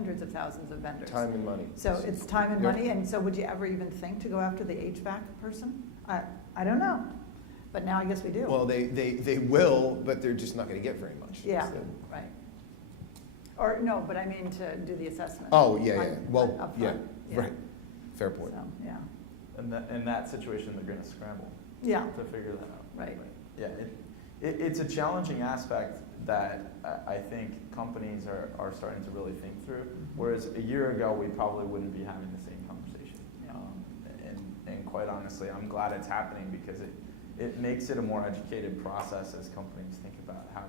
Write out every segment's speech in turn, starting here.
hundreds of thousands of vendors. Time and money. So it's time and Yep. money, and so would you ever even think to go after the HVAC person? I don't know, but now I guess we do. Well, they will, but they're just not going to get very much. Yeah, So- right. Or, no, but I mean to do the assessment. Oh, yeah, yeah. on- Well, upfront. yeah, right. Fair point. So, yeah, In that situation, they're going to scramble yeah, to figure that out. right. Yeah, it's a challenging aspect that I think companies are starting to really think through. Whereas a year ago, we probably wouldn't be having the same conversation. Yeah. And quite honestly, I'm glad it's happening because it makes it a more educated process as companies think about how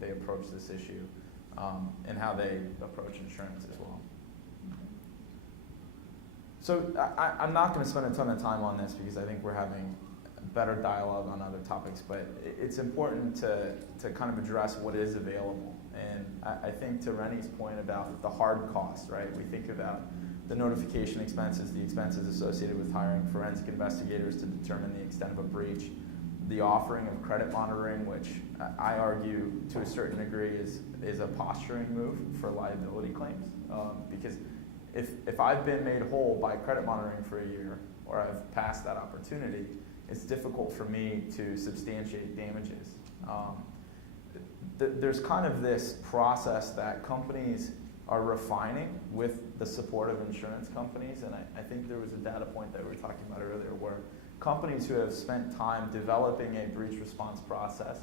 they approach this issue and how they approach insurance as well. So I'm not going to spend a ton of time on this because I think we're having better dialogue on other topics, but it's important to kind of address what is available. And I think to Rennie's point about the hard costs, right? We think about the notification expenses, the expenses associated with hiring forensic investigators to determine the extent of a breach, the offering of credit monitoring, which I argue to a certain degree is a posturing move for liability claims. Because if I've been made whole by credit monitoring for a year, or I've passed that opportunity, it's difficult for me to substantiate damages. There's kind of this process that companies are refining with the support of insurance companies, and I think there was a data point that we were talking about earlier where companies who have spent time developing a breach response process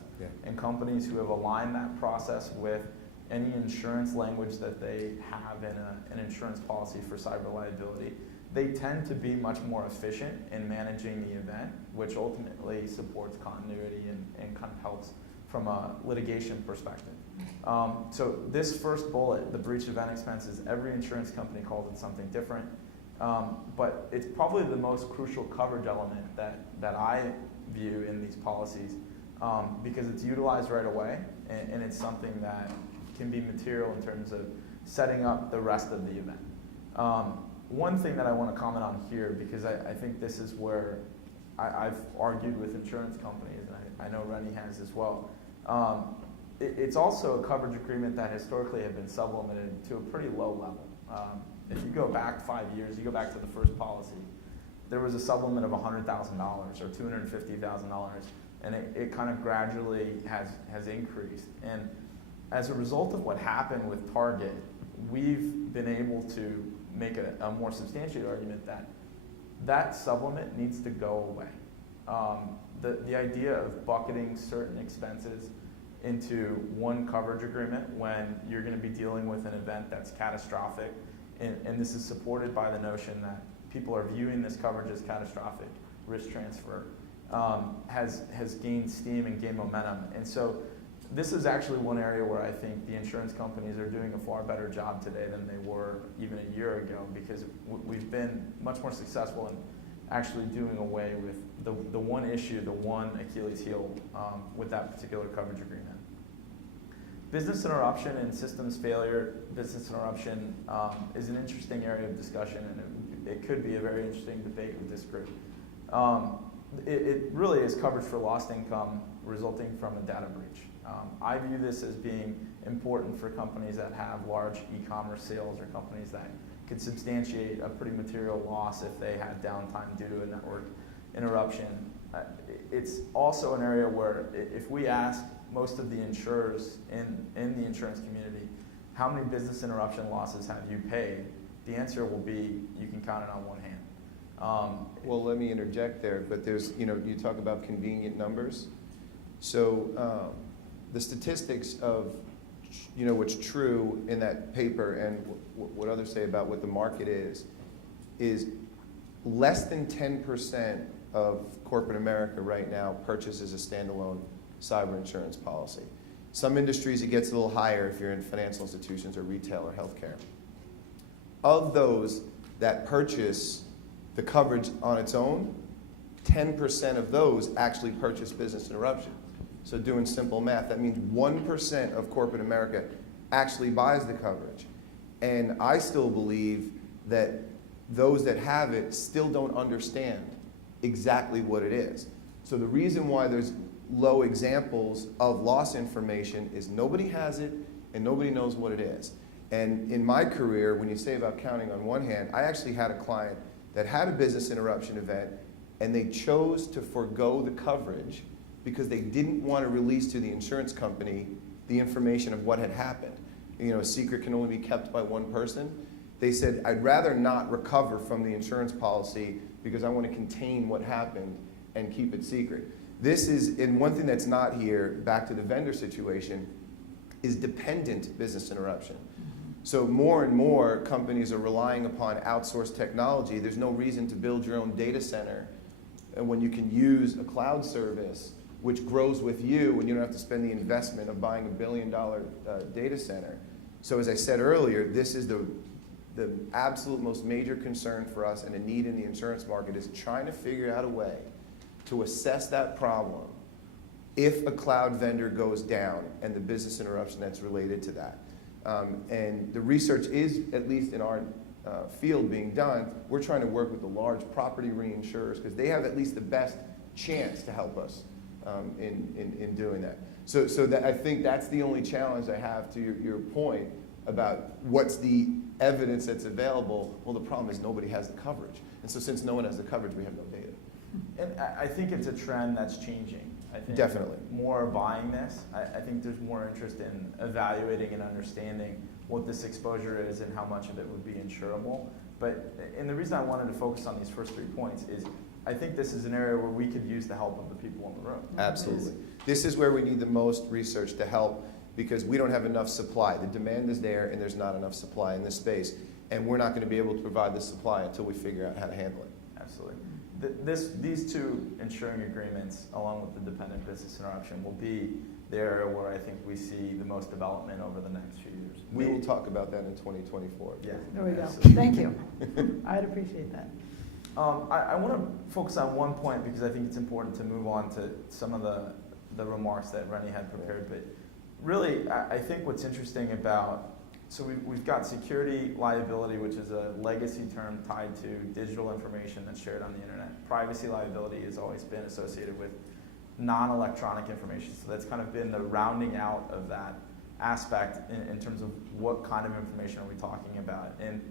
and companies who have aligned that process with any insurance language that they have in an insurance policy for cyber liability, they tend to be much more efficient in managing the event, which ultimately supports continuity and kind of helps from a litigation perspective. So this first bullet, the breach event expenses, every insurance company calls it something different, but it's probably the most crucial coverage element that I view in these policies because it's utilized right away and it's something that can be material in terms of setting up the rest of the event. One thing that I want to comment on here, because I think this is where I've argued with insurance companies, and I know Rennie has as well. It's also a coverage agreement that historically have been sublimited to a pretty low level. If you go back 5 years, you go back to the first policy, there was a sublimit of $100,000 or $250,000, and it kind of gradually has increased. And as a result of what happened with Target, we've been able to make a more substantiated argument that sublimit needs to go away. The idea of bucketing certain expenses into one coverage agreement when you're going to be dealing with an event that's catastrophic, and this is supported by the notion that people are viewing this coverage as catastrophic risk transfer, has gained steam and gained momentum. And so this is actually one area where I think the insurance companies are doing a far better job today than they were even a year ago, because we've been much more successful in actually doing away with the one issue, the one Achilles heel with that particular coverage agreement. Business interruption and systems failure, business interruption is an interesting area of discussion, and it could be a very interesting debate with this group. It really is coverage for lost income resulting from a data breach. I view this as being important for companies that have large e-commerce sales or companies that could substantiate a pretty material loss if they had downtime due to a network interruption. It's also an area where if we ask most of the insurers in the insurance community, how many business interruption losses have you paid? The answer will be, you can count it on one hand. Well, let me interject there, but there's, you talk about convenient numbers. So the statistics of, what's true in that paper and what others say about what the market is less than 10% of corporate America right now purchases a standalone cyber insurance policy. Some industries it gets a little higher if you're in financial institutions or retail or healthcare. Of those that purchase the coverage on its own, 10% of those actually purchase business interruption. So doing simple math, that means 1% of corporate America actually buys the coverage. And I still believe that those that have it still don't understand exactly what it is. So the reason why there's low examples of loss information is nobody has it and nobody knows what it is. And in my career, when you say about counting on one hand, I actually had a client that had a business interruption event, and they chose to forego the coverage because they didn't want to release to the insurance company the information of what had happened. You know, a secret can only be kept by one person. They said, I'd rather not recover from the insurance policy because I want to contain what happened and keep it secret. This is, and one thing that's not here, back to the vendor situation, is dependent business interruption. So more and more companies are relying upon outsourced technology. There's no reason to build your own data center when you can use a cloud service which grows with you and you don't have to spend the investment of buying $1 billion data center. So as I said earlier, this is the absolute most major concern for us and a need in the insurance market is trying to figure out a way to assess that problem if a cloud vendor goes down and the business interruption that's related to that. And the research is, at least in our field, being done. We're trying to work with the large property reinsurers because they have at least the best chance to help us in doing that. So that, I think that's the only challenge I have to your point about what's the evidence that's available. Well, the problem is nobody has the coverage. And so since no one has the coverage, we have no data. And I think it's a trend that's changing. I think Definitely. more are buying this. I think there's more interest in evaluating and understanding what this exposure is and how much of it would be insurable. And the reason I wanted to focus on these first 3 points is I think this is an area where we could use the help of the people in the room. Absolutely. This is where we need the most research to help because we don't have enough supply. The demand is there and there's not enough supply in this space. And we're not going to be able to provide the supply until we figure out how to handle it. Absolutely. These two insuring agreements, along with the dependent business interruption, will be the area where I think we see the most development over the next few years. We will talk about that in 2024. Yeah. There we go. Absolutely. Thank you. I'd appreciate that. I want to focus on one point because I think it's important to move on to some of the remarks that Rennie had prepared. But really, I think what's interesting about, so we've got security liability, which is a legacy term tied to digital information that's shared on the internet. Privacy liability has always been associated with non-electronic information. So that's kind of been the rounding out of that aspect in terms of what kind of information are we talking about. And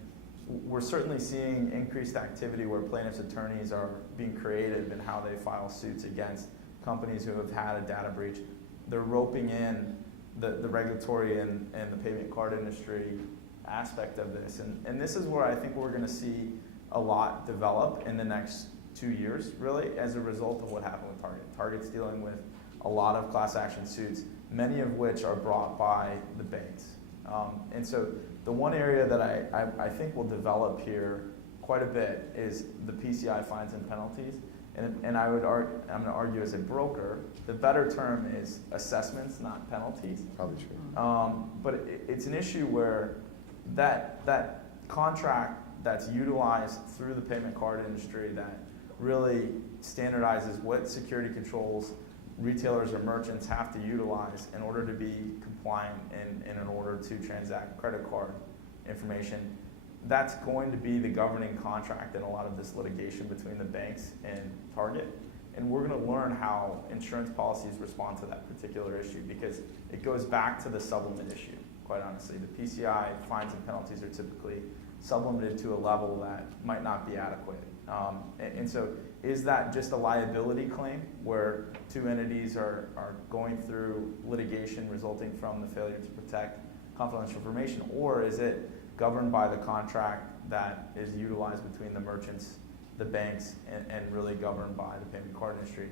we're certainly seeing increased activity where plaintiffs' attorneys are being creative in how they file suits against companies who have had a data breach. They're roping in the regulatory and the payment card industry aspect of this. And this is where I think we're going to see a lot develop in the next 2 years, really, as a result of what happened with Target. Target's dealing with a lot of class action suits, many of which are brought by the banks. And so the one area that I think will develop here quite a bit is the PCI fines and penalties. And I'm going to argue as a broker, the better term is assessments, not penalties. Probably true. But it's an issue where that contract that's utilized through the payment card industry that really standardizes what security controls retailers or merchants have to utilize in order to be compliant and in order to transact credit card information. That's going to be the governing contract in a lot of this litigation between the banks and Target. And we're going to learn how insurance policies respond to that particular issue because it goes back to the sublimit issue, quite honestly. The PCI fines and penalties are typically sublimated to a level that might not be adequate. And so is that just a liability claim where two entities are going through litigation resulting from the failure to protect confidential information, or is it governed by the contract that is utilized between the merchants, the banks, and really governed by the payment card industry?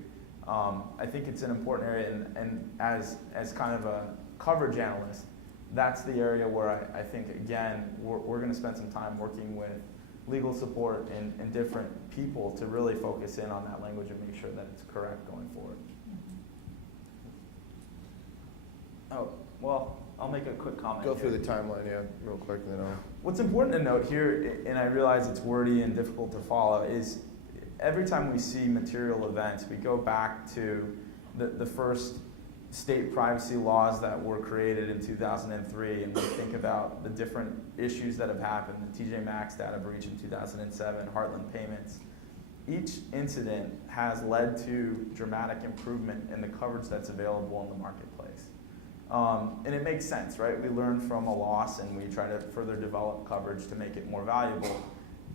I think it's an important area, and as kind of a coverage analyst, that's the area where I think, again, we're going to spend some time working with legal support and different people to really focus in on that language and make sure that it's correct going forward. Oh, well, I'll make a quick comment. Go through the timeline, yeah, real quick, and then I'll... What's important to note here, and I realize it's wordy and difficult to follow, is every time we see material events, we go back to the first state privacy laws that were created in 2003, and we think about the different issues that have happened, the TJ Maxx data breach in 2007, Heartland Payments. Each incident has led to dramatic improvement in the coverage that's available in the marketplace. And it makes sense, right? We learn from a loss and we try to further develop coverage to make it more valuable.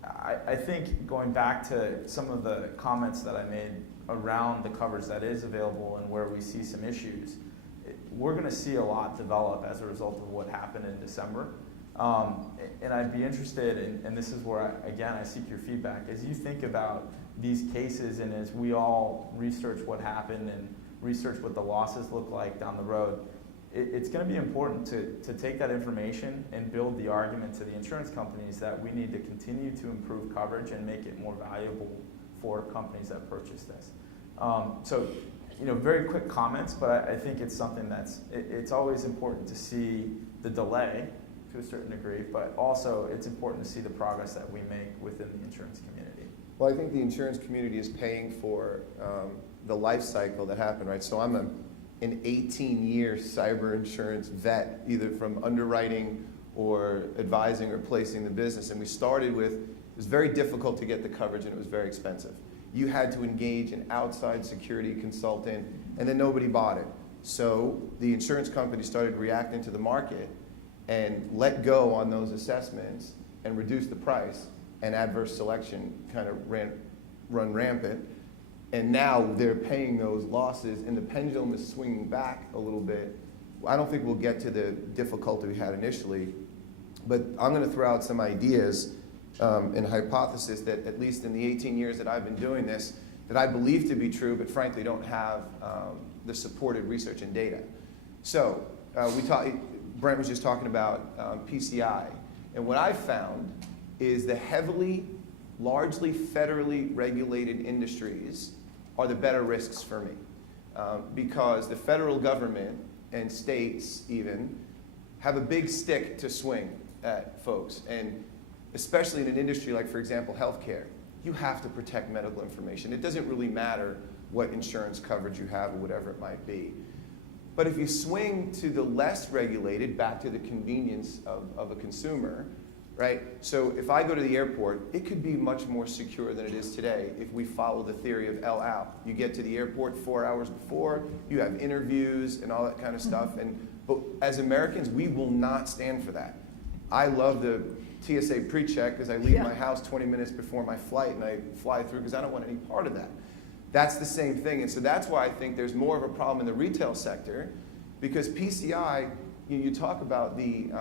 I think going back to some of the comments that I made around the coverage that is available and where we see some issues, we're going to see a lot develop as a result of what happened in December. And I'd be interested, and this is where, I seek your feedback, as you think about these cases and as we all research what happened and research what the losses look like down the road, it's going to be important to take that information and build the argument to the insurance companies that we need to continue to improve coverage and make it more valuable for companies that purchase this. So, very quick comments, but I think it's something it's always important to see the delay to a certain degree, but also it's important to see the progress that we make within the insurance community. Well, I think the insurance community is paying for the life cycle that happened, right? So I'm an 18-year cyber insurance vet, either from underwriting or advising or placing the business. And we started with, it was very difficult to get the coverage and it was very expensive. You had to engage an outside security consultant and then nobody bought it. So the insurance company started reacting to the market and let go on those assessments and reduce the price, and adverse selection kind of run rampant. And now they're paying those losses, and the pendulum is swinging back a little bit. I don't think we'll get to the difficulty we had initially, but I'm going to throw out some ideas and hypothesis that, at least in the 18 years that I've been doing this, that I believe to be true, but frankly don't have the supported research and data. So Brent was just talking about PCI, and what I've found is the largely federally regulated industries are the better risks for me, because the federal government and states even have a big stick to swing at folks, and especially in an industry like, for example, healthcare, you have to protect medical information. It doesn't really matter what insurance coverage you have or whatever it might be. But if you swing to the less regulated, back to the convenience of a consumer, right? So if I go to the airport, it could be much more secure than it is today if we follow the theory of El Al. You get to the airport 4 hours before, you have interviews and all that kind of stuff. But as Americans, we will not stand for that. I love the TSA pre-check because I leave my house 20 minutes before my flight and I fly through because I don't want any part of that. That's the same thing. And so that's why I think there's more of a problem in the retail sector, because PCI, you talk about the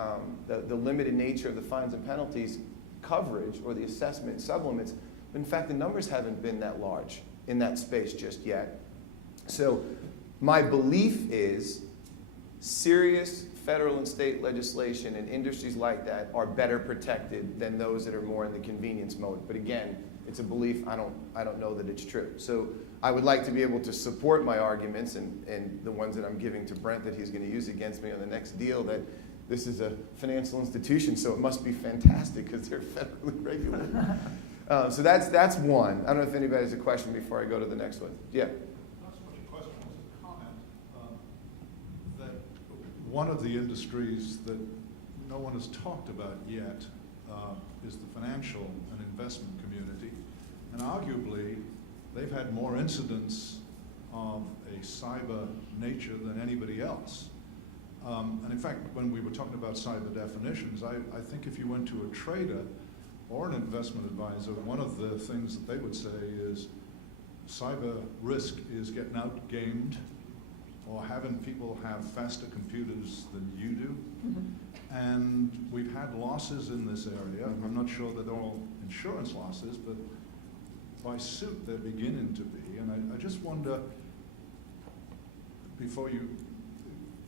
limited nature of the fines and penalties coverage or the assessment sublimits, but in fact the numbers haven't been that large in that space just yet. So my belief is serious federal and state legislation and industries like that are better protected than those that are more in the convenience mode. But again, it's a belief. I don't know that it's true. So I would like to be able to support my arguments and the ones that I'm giving to Brent that he's going to use against me on the next deal, that this is a financial institution, so it must be fantastic because they're federally regulated. So that's one. I don't know if anybody has a question before I go to the next one. Yeah. Not so much a question as a comment. That one of the industries that no one has talked about yet is the financial and investment community. And arguably, they've had more incidents of a cyber nature than anybody else. And in fact, when we were talking about cyber definitions, I think if you went to a trader or an investment advisor, one of the things that they would say is cyber risk is getting out-gamed or having people have faster computers than you do. And we've had losses in this area. I'm not sure that they're all insurance losses, but by suit they're beginning to be. And I just wonder, before you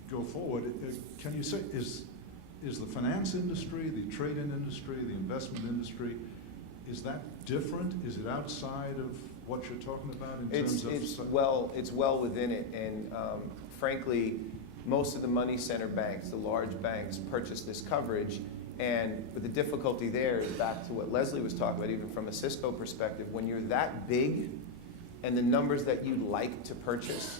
go forward, can you say, is the finance industry, the trading industry, the investment industry, is that different? Is it outside of what you're talking about in terms of... It's well within it, and frankly, most of the money center banks, the large banks, purchase this coverage, but the difficulty there is back to what Leslie was talking about, even from a Cisco perspective. When you're that big and the numbers that you'd like to purchase,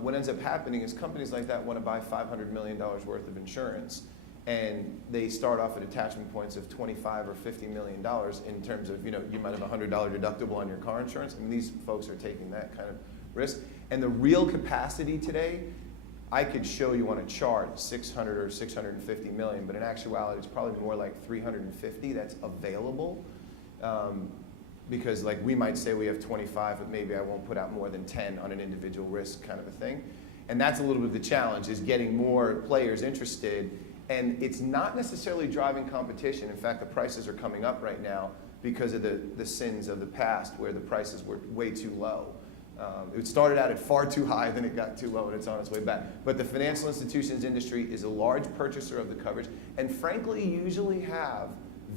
what ends up happening is companies like that want to buy $500 million worth of insurance, and they start off at attachment points of $25 or $50 million in terms of, you might have a $100 deductible on your car insurance. I mean, these folks are taking that kind of risk. And the real capacity today, I could show you on a chart 600 or 650 million, but in actuality, it's probably more like 350 that's available. Because like we might say we have 25, but maybe I won't put out more than 10 on an individual risk kind of a thing. And that's a little bit of the challenge, is getting more players interested. And it's not necessarily driving competition. In fact, the prices are coming up right now because of the sins of the past where the prices were way too low. It started out at far too high, then it got too low, and it's on its way back. But the financial institutions industry is a large purchaser of the coverage, and frankly, usually have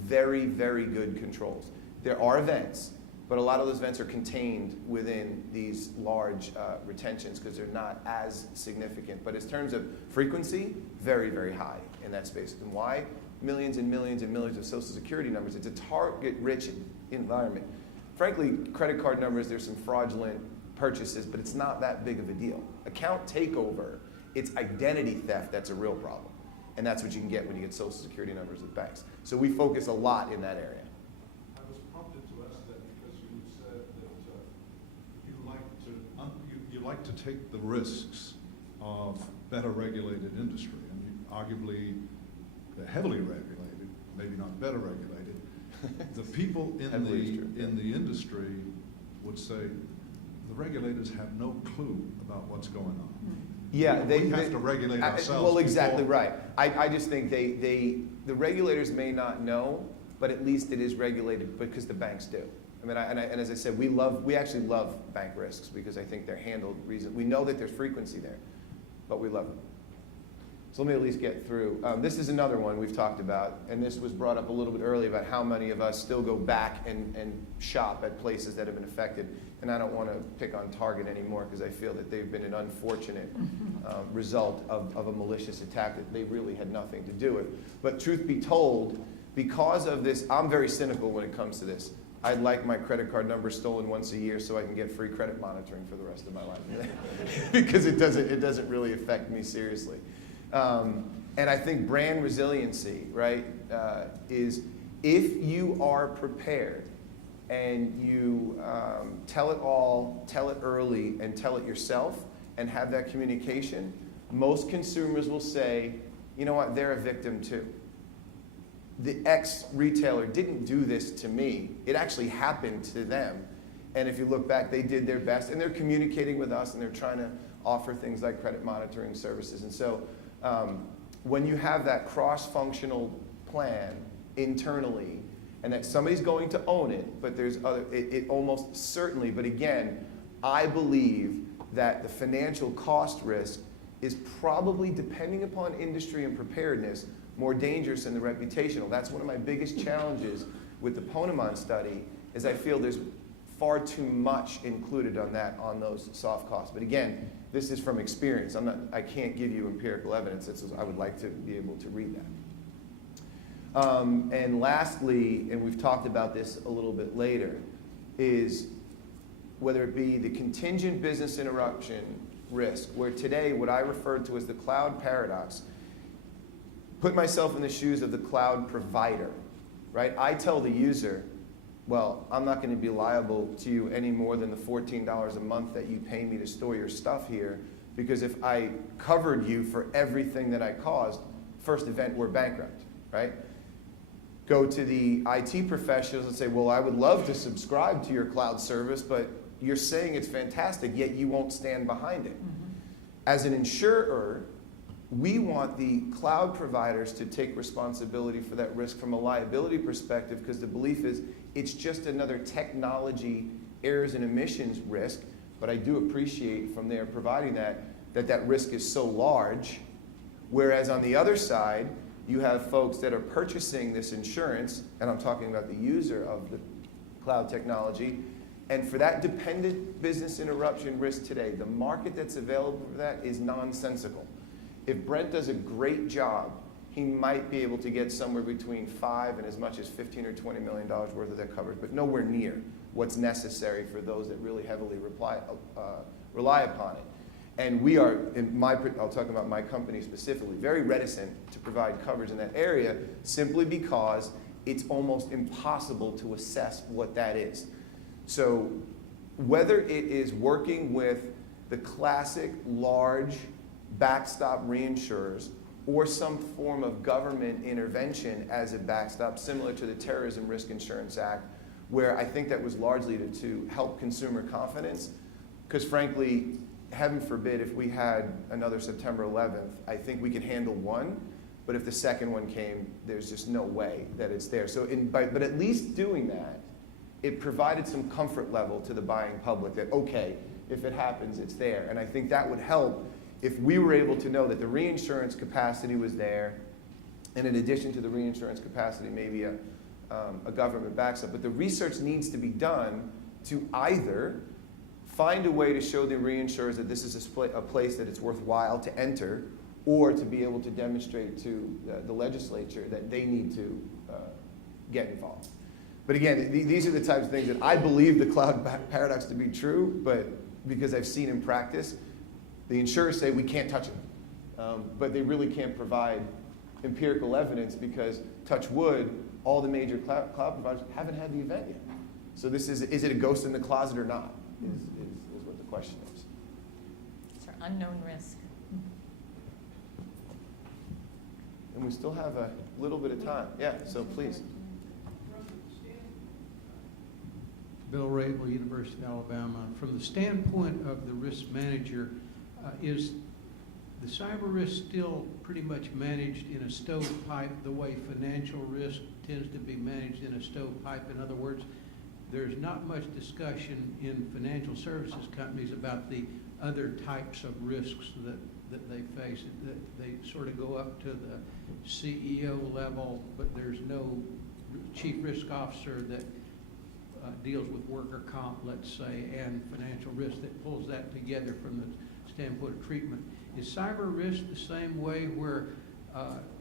very, very good controls. There are events, but a lot of those events are contained within these large retentions because they're not as significant. But in terms of frequency, very, very high in that space. And why? Millions and millions and millions of Social Security numbers. It's a target-rich environment. Frankly, credit card numbers, there's some fraudulent purchases, but it's not that big of a deal. Account takeover, it's identity theft that's a real problem. And that's what you can get when you get Social Security numbers with banks. So we focus a lot in that area. I was prompted to ask that because you said that you like to take the risks of better regulated industry, and arguably heavily regulated, maybe not better regulated. The people in the industry would say the regulators have no clue about what's going on. Yeah, we have to regulate ourselves. Well, exactly right. I just think the regulators may not know, but at least it is regulated because the banks do. I mean, and as I said, we actually love bank risks because I think they're handled reasonably. We know that there's frequency there, but we love them. So let me at least get through. This is another one we've talked about, and this was brought up a little bit earlier about how many of us still go back and shop at places that have been affected. And I don't want to pick on Target anymore because I feel that they've been an unfortunate result of a malicious attack that they really had nothing to do with. But truth be told, because of this, I'm very cynical when it comes to this. I'd like my credit card number stolen once a year so I can get free credit monitoring for the rest of my life because it doesn't really affect me seriously. And I think brand resiliency, right, is if you are prepared and you tell it all, tell it early, and tell it yourself, and have that communication, most consumers will say, you know what, they're a victim too. The ex-retailer didn't do this to me. It actually happened to them. And if you look back, they did their best, and they're communicating with us, and they're trying to offer things like credit monitoring services. And so when you have that cross-functional plan internally, and that somebody's going to own it, but there's it almost certainly, but again, I believe that the financial cost risk is probably, depending upon industry and preparedness, more dangerous than the reputational. That's one of my biggest challenges with the Ponemon study, is I feel there's far too much included on those soft costs. But again, this is from experience. I can't give you empirical evidence. I would like to be able to read that. And lastly, and we've talked about this a little bit later, is whether it be the contingent business interruption risk, where today what I refer to as the cloud paradox, put myself in the shoes of the cloud provider, right? I tell the user, well, I'm not going to be liable to you any more than the $14 a month that you pay me to store your stuff here, because if I covered you for everything that I caused, first event, we're bankrupt, right? Go to the IT professionals and say, well, I would love to subscribe to your cloud service, but you're saying it's fantastic, yet you won't stand behind it. As an insurer, we want the cloud providers to take responsibility for that risk from a liability perspective, because the belief is it's just another technology errors and omissions risk. But I do appreciate from there providing that risk is so large. Whereas on the other side, you have folks that are purchasing this insurance, and I'm talking about the user of the cloud technology, and for that dependent business interruption risk today, the market that's available for that is nonsensical. If Brent does a great job, he might be able to get somewhere between $5 and as much as $15 or $20 million worth of that coverage, but nowhere near what's necessary for those that really heavily rely upon it. And we are, I'll talk about my company specifically, very reticent to provide coverage in that area simply because it's almost impossible to assess what that is. So whether it is working with the classic large backstop reinsurers or some form of government intervention as a backstop, similar to the Terrorism Risk Insurance Act, where I think that was largely to help consumer confidence. Because frankly, heaven forbid, if we had another September 11th, I think we could handle one, but if the second one came, there's just no way that it's there. So, but at least doing that, it provided some comfort level to the buying public that, okay, if it happens, it's there. And I think that would help if we were able to know that the reinsurance capacity was there, and in addition to the reinsurance capacity, maybe a government backstop. But the research needs to be done to either find a way to show the reinsurers that this is a place that it's worthwhile to enter, or to be able to demonstrate to the legislature that they need to get involved. But again, these are the types of things that I believe the cloud paradox to be true, but because I've seen in practice, the insurers say we can't touch it. But they really can't provide empirical evidence because, touch wood, all the major cloud providers haven't had the event yet. So this is it a ghost in the closet or not, is what the question is. It's our unknown risk. And we still have a little bit of time. Yeah, so please. Bill Rabel, University of Alabama. From the standpoint of the risk manager, is the cyber risk still pretty much managed in a stovepipe the way financial risk tends to be managed in a stovepipe? In other words, there's not much discussion in financial services companies about the other types of risks that they face. That they sort of go up to the CEO level, but there's no chief risk officer that deals with worker comp, let's say, and financial risk that pulls that together from the standpoint of treatment. Is cyber risk the same way where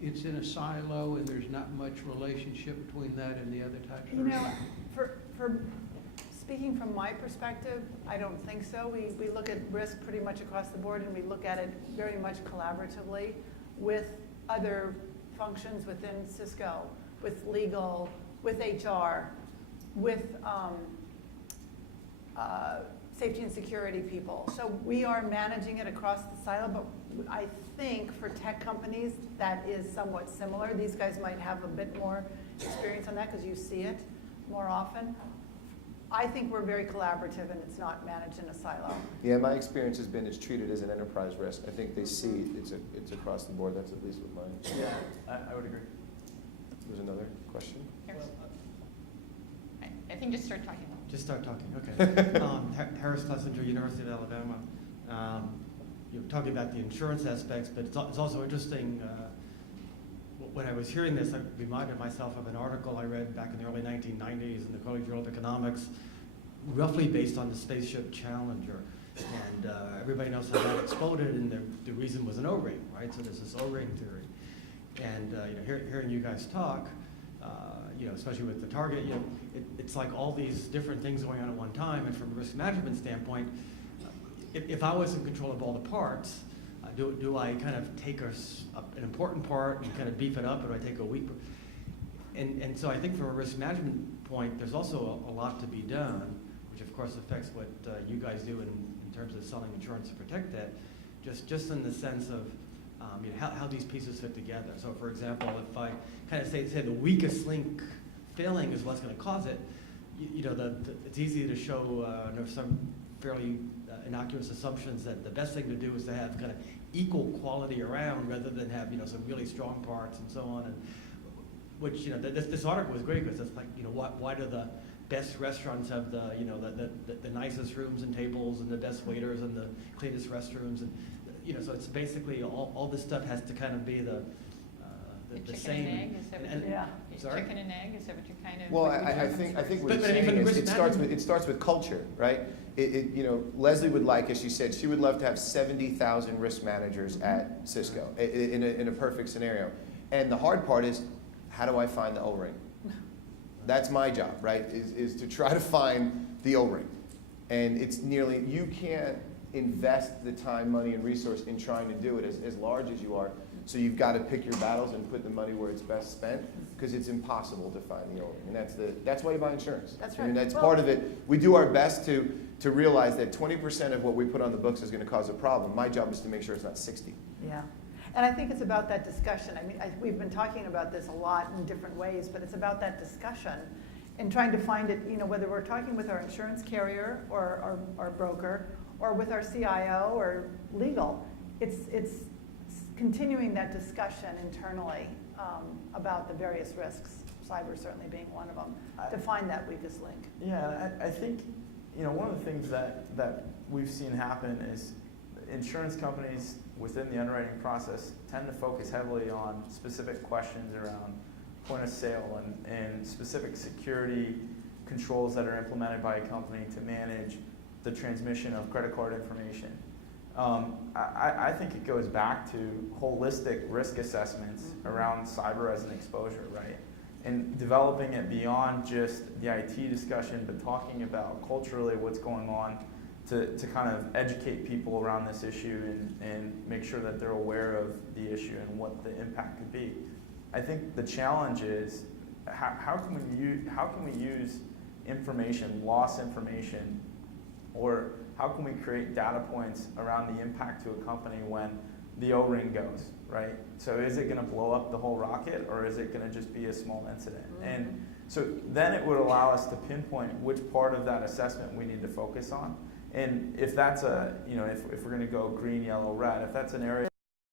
it's in a silo and there's not much relationship between that and the other types of risk? For speaking from my perspective, I don't think so. We look at risk pretty much across the board, and we look at it very much collaboratively with other functions within Cisco, with legal, with HR, with safety and security people. So we are managing it across the silo, but I think for tech companies that is somewhat similar. These guys might have a bit more experience on that because you see it more often. I think we're very collaborative and it's not managed in a silo. Yeah, my experience has been it's treated as an enterprise risk. I think they see it's across the board. That's at least what mine. Yeah, I would agree. There's another question? Harris? I think just start talking. Just start talking, okay. Harris Schlesinger, University of Alabama. You're talking about the insurance aspects, but it's also interesting. When I was hearing this, I reminded myself of an article I read back in the early 1990s in the College Journal of Economics, roughly based on the spaceship Challenger. And everybody knows how that exploded, and the reason was an O-ring, right? So there's this O-ring theory. And hearing you guys talk, especially with the target, it's like all these different things going on at one time. And from a risk management standpoint, if I was in control of all the parts, do I kind of take an important part and kind of beef it up, or do I take a weak part? And so I think from a risk management point, there's also a lot to be done, which of course affects what you guys do in terms of selling insurance to protect that, just in the sense of how these pieces fit together. So for example, if I kind of say the weakest link failing is what's going to cause it, it's easy to show some fairly innocuous assumptions that the best thing to do is to have kind of equal quality around rather than have some really strong parts and so on. And which this article was great because it's like why do the best restaurants have the nicest rooms and tables and the best waiters and the cleanest restrooms, and so it's basically all this stuff has to kind of be the same. And egg, is that what And, yeah. Sorry? Chicken and egg, is that what you're kind of? Well, I think what But you're even saying is risk it starts with culture, right? Leslie would like, as she said, she would love to have 70,000 risk managers at Cisco in a perfect scenario. And the hard part is, how do I find the O-ring? That's my job, right? Is to try to find the O-ring. And it's you can't invest the time, money, and resource in trying to do it as large as you are. So you've got to pick your battles and put the money where it's best spent, because it's impossible to find the owner. And that's why you buy insurance. That's I mean, right. that's Well- part of it. We do our best to realize that 20% of what we put on the books is going to cause a problem. My job is to make sure it's not 60. Yeah, and I think it's about that discussion. I mean, we've been talking about this a lot in different ways, but it's about that discussion and trying to find it, you know, whether we're talking with our insurance carrier or our broker or with our CIO or legal. It's continuing that discussion internally about the various risks, cyber certainly being one of them, to find that weakest link. Yeah, I think, you know, one of the things that we've seen happen is insurance companies within the underwriting process tend to focus heavily on specific questions around point of sale and specific security controls that are implemented by a company to manage the transmission of credit card information. I think it goes back to holistic risk assessments around cyber as an exposure, right? And developing it beyond just the IT discussion, but talking about culturally what's going on to kind of educate people around this issue and make sure that they're aware of the issue and what the impact could be. I think the challenge is how can we use information, loss information, or how can we create data points around the impact to a company when the O-ring goes, right? So is it going to blow up the whole rocket, or is it going to just be a small incident? And so then it would allow us to pinpoint which part of that assessment we need to focus on. And if that's if we're going to go green, yellow, red, if that's an area